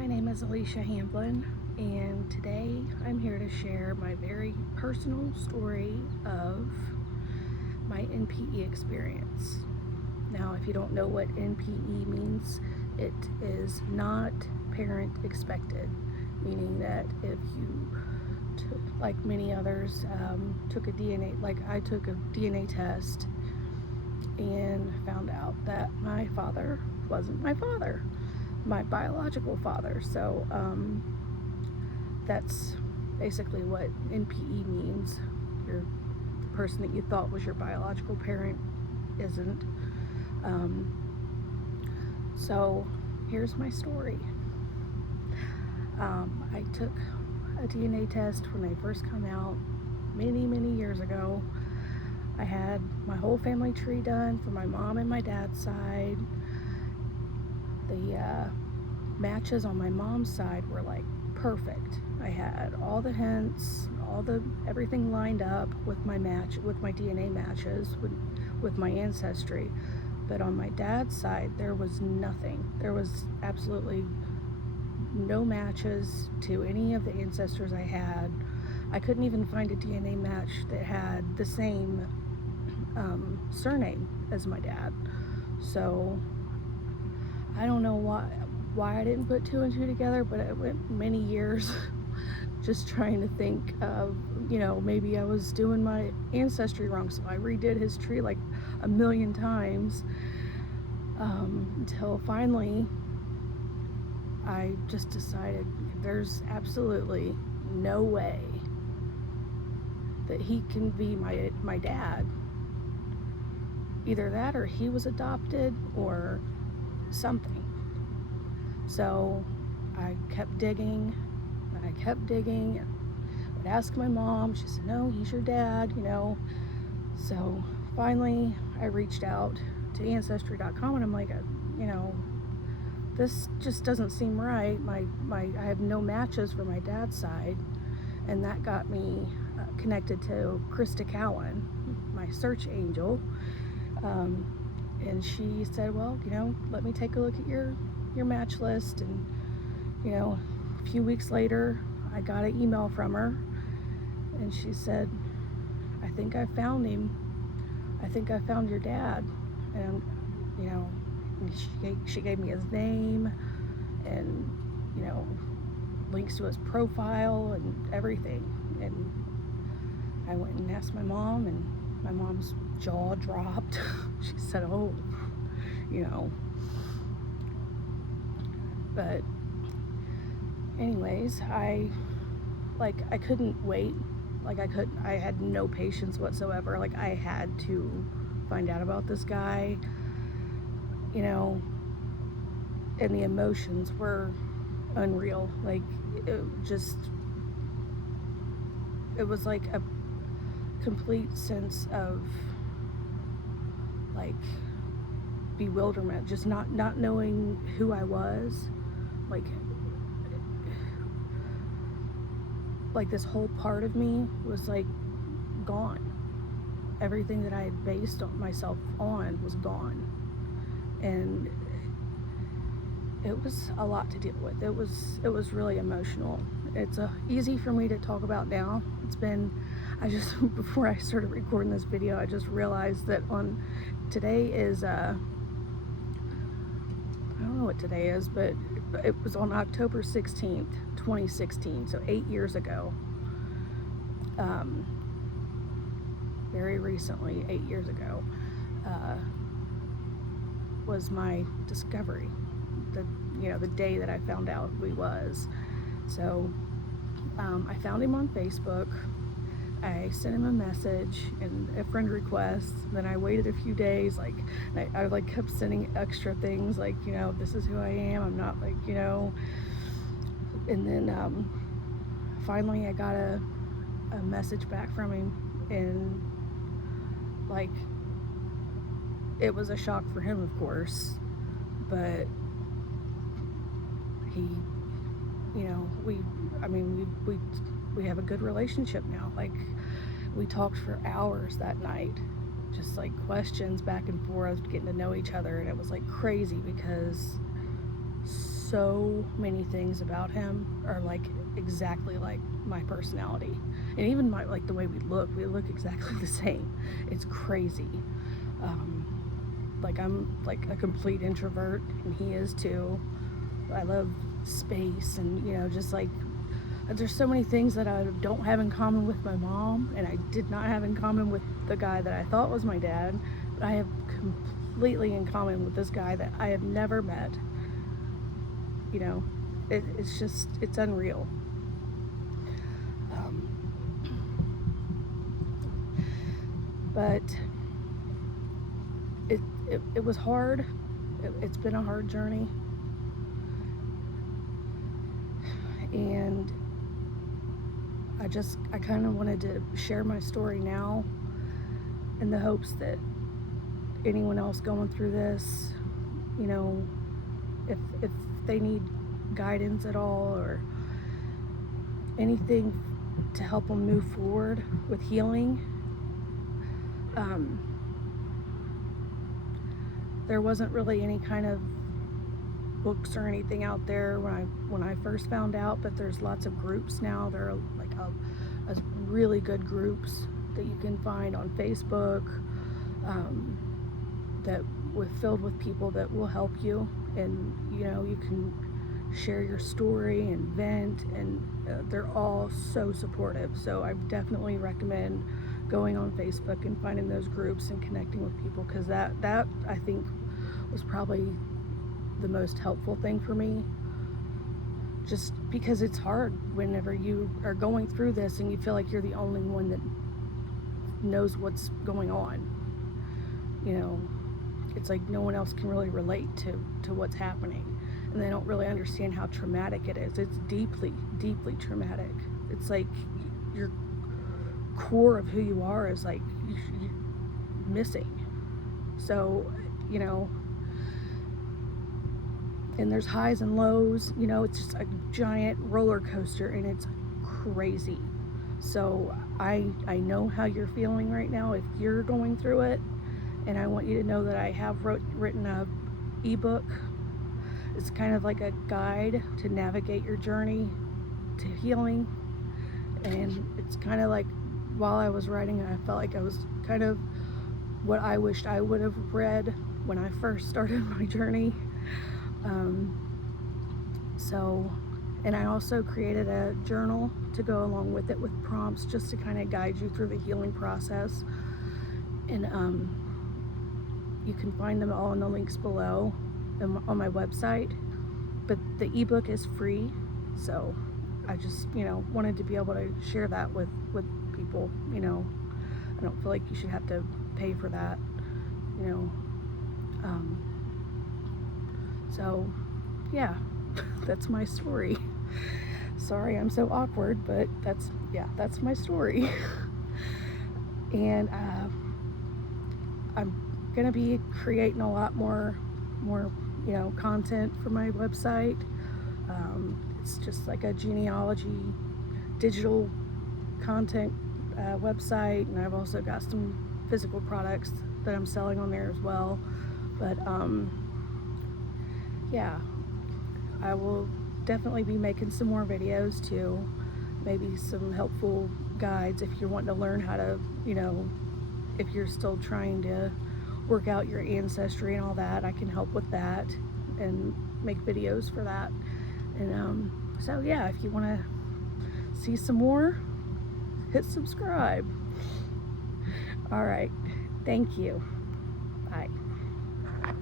My name is Alicia Hamblin, and today I'm here to share my very personal story of my NPE experience. Now, if you don't know what NPE means, it is not parent expected, meaning that if you, like many others, took a DNA, like I took a DNA test and found out that my father wasn't my father, my biological father. So that's basically what NPE means. The person that you thought was your biological parent isn't. So here's my story. I took a DNA test when they first come out many years ago. I had my whole family tree done for my mom and my dad's side. The matches on my mom's side were like perfect. I had all the hints, everything lined up with my DNA matches, with my ancestry. But on my dad's side, there was nothing. There was absolutely no matches to any of the ancestors I had. I couldn't even find a DNA match that had the same surname as my dad. So I don't know why I didn't put two and two together, but it went many years just trying to think of, maybe I was doing my ancestry wrong. So I redid his tree like a million times until finally I just decided there's absolutely no way that he can be my dad. Either that or he was adopted or something. So I kept digging and I kept digging, and I would ask my mom. She said, no, he's your dad, So finally I reached out to ancestry.com and I'm like, this just doesn't seem right. I have no matches for my dad's side. And that got me connected to Krista Cowan, my search angel. And she said, well, let me take a look at your match list. And, a few weeks later, I got an email from her, and she said, I think I found him. I think I found your dad. And, she gave me his name and, links to his profile and everything. And I went and asked my mom, and my mom's jaw dropped. She said, oh, but anyways, I couldn't wait. I had no patience whatsoever. I had to find out about this guy, and the emotions were unreal. It was like a complete sense of bewilderment, just not knowing who I was. Like this whole part of me was gone. Everything that I had based myself on was gone, and it was a lot to deal with. It was really emotional. It's easy for me to talk about now. Before I started recording this video, I just realized that today is I don't know what today is, but it was on October 16th, 2016, so 8 years ago. Very recently, 8 years ago, was my discovery. The day that I found out who he was. So I found him on Facebook. I sent him a message and a friend request. Then I waited a few days. I kept sending extra things, this is who I am. I'm not And then finally I got a message back from him, and it was a shock for him, of course, but he, we have a good relationship now. We talked for hours that night, just questions back and forth, getting to know each other, and it was crazy because so many things about him are like exactly like my personality, and even my, like, the way we look exactly the same. It's crazy. Like, I'm like a complete introvert, and he is too. I love space, and just like, there's so many things that I don't have in common with my mom, and I did not have in common with the guy that I thought was my dad, but I have completely in common with this guy that I have never met. It's just, it's unreal. But it was hard. It's been a hard journey, and I kind of wanted to share my story now in the hopes that anyone else going through this, if they need guidance at all or anything to help them move forward with healing. There wasn't really any kind of books or anything out there when I first found out, but there's lots of groups now. There are like a really good groups that you can find on Facebook, that filled with people that will help you, and you can share your story and vent, and they're all so supportive. So I definitely recommend going on Facebook and finding those groups and connecting with people, because that I think was probably the most helpful thing for me, just because it's hard whenever you are going through this and you feel like you're the only one that knows what's going on. It's like no one else can really relate to what's happening, and they don't really understand how traumatic it is. It's deeply, deeply traumatic. It's like your core of who you are is like you're missing. So, and there's highs and lows. It's just a giant roller coaster, and it's crazy. So I know how you're feeling right now if you're going through it, and I want you to know that I have written a ebook. It's kind of like a guide to navigate your journey to healing, and it's kind of like, while I was writing it, I felt like I was kind of what I wished I would have read when I first started my journey. And I also created a journal to go along with it, with prompts just to kind of guide you through the healing process. And you can find them all in the links below on my website. But the ebook is free, so I just wanted to be able to share that with people. I don't feel like you should have to pay for that. So yeah, that's my story. Sorry I'm so awkward, but that's my story. And I'm gonna be creating a lot more content for my website. It's just like a genealogy digital content website, and I've also got some physical products that I'm selling on there as well. But yeah, I will definitely be making some more videos too, maybe some helpful guides if you're wanting to learn how to, if you're still trying to work out your ancestry and all that. I can help with that and make videos for that. And so yeah, if you want to see some more, hit subscribe. All right, thank you. Bye.